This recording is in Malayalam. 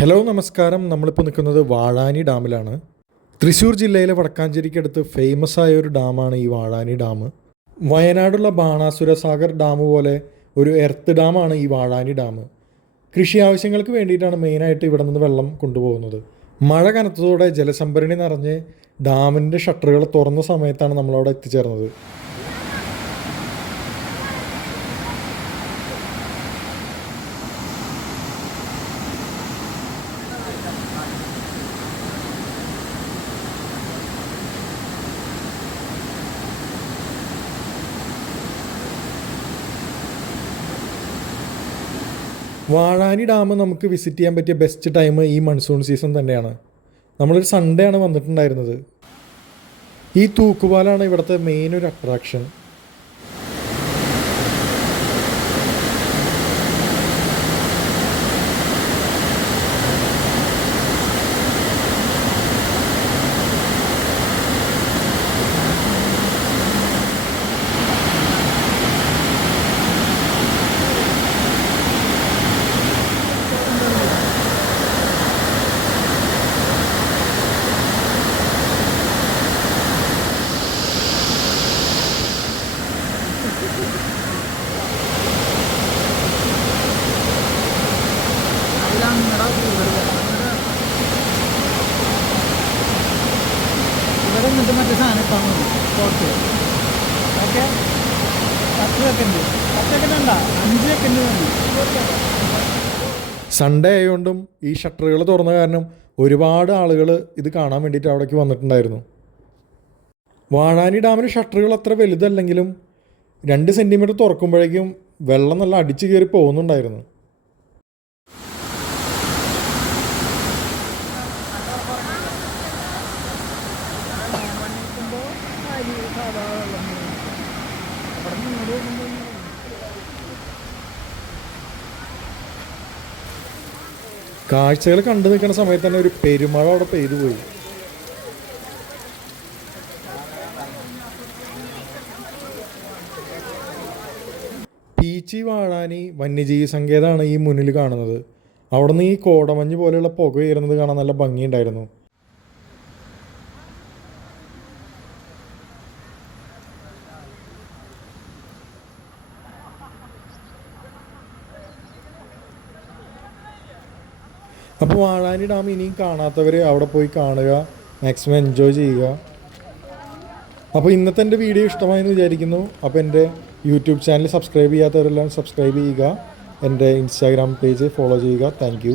ഹലോ നമസ്കാരം. നമ്മളിപ്പോൾ നിൽക്കുന്നത് വാഴാനി ഡാമിലാണ്. തൃശ്ശൂർ ജില്ലയിലെ വടക്കാഞ്ചേരിക്കടുത്ത് ഫേമസ് ആയ ഒരു ഡാമാണ് ഈ വാഴാനി ഡാം. വയനാടുള്ള ബാണാസുര സാഗർ ഡാം പോലെ ഒരു എർത്ത് ഡാമാണ് ഈ വാഴാനി ഡാം. കൃഷി ആവശ്യങ്ങൾക്ക് വേണ്ടിയിട്ടാണ് മെയിനായിട്ട് ഇവിടെ നിന്ന് വെള്ളം കൊണ്ടുപോകുന്നത്. മഴ കനത്തതോടെ ജലസംഭരണി നിറഞ്ഞ് ഡാമിൻ്റെ ഷട്ടറുകൾ തുറന്ന സമയത്താണ് നമ്മളവിടെ എത്തിച്ചേർന്നത്. വാഴാനി ഡാം നമുക്ക് വിസിറ്റ് ചെയ്യാൻ പറ്റിയ ബെസ്റ്റ് ടൈം ഈ മൺസൂൺ സീസൺ തന്നെയാണ്. നമ്മളൊരു സൺഡേ ആണ് വന്നിട്ടുണ്ടായിരുന്നത്. ഈ തൂക്കുപാലാണ് ഇവിടുത്തെ മെയിൻ ഒരു അട്രാക്ഷൻ. ഇവിടെ നിന്നിട്ട് മറ്റേ സാധനം ഇട്ടാൽ മതി. ഓക്കെ ഓക്കെ 10 സെക്കൻഡ് 10 സെക്കൻഡ് വേണ്ട, 5 സെക്കൻഡ് മതി. സൺഡേ ആയതുകൊണ്ടും ഈ ഷട്ടറുകൾ തുറന്ന കാരണം ഒരുപാട് ആളുകൾ ഇത് കാണാൻ വേണ്ടിയിട്ട് അവിടേക്ക് വന്നിട്ടുണ്ടായിരുന്നു. വാഴാനി ഡാമിന് ഷട്ടറുകൾ അത്ര വലുതല്ലെങ്കിലും 2 സെൻറ്റിമീറ്റർ തുറക്കുമ്പോഴേക്കും വെള്ളം നല്ല അടിച്ചു കയറി പോകുന്നുണ്ടായിരുന്നു. കാഴ്ചകൾ കണ്ടു നിൽക്കുന്ന സമയത്ത് തന്നെ ഒരു പെരുമഴ അവിടെ പെയ്തു പോയി. പീച്ചി വാഴാനി വന്യജീവി സങ്കേതമാണ് ഈ മുന്നിൽ കാണുന്നത്. അവിടെ നിന്ന് ഈ കോടമഞ്ഞ് പോലെയുള്ള പുക ഉയരുന്നത് കാണാൻ നല്ല ഭംഗിയുണ്ടായിരുന്നു. അപ്പോൾ വാഴാനി ഡാം ഇനിയും കാണാത്തവർ അവിടെ പോയി കാണുക, മാക്സിമം എൻജോയ് ചെയ്യുക. അപ്പോൾ ഇന്നത്തെ എൻ്റെ വീഡിയോ ഇഷ്ടമായെന്ന് വിചാരിക്കുന്നു. അപ്പോൾ എൻ്റെ യൂട്യൂബ് ചാനൽ സബ്സ്ക്രൈബ് ചെയ്യാത്തവരെല്ലാം സബ്സ്ക്രൈബ് ചെയ്യുക. എൻ്റെ ഇൻസ്റ്റാഗ്രാം പേജ് ഫോളോ ചെയ്യുക. താങ്ക്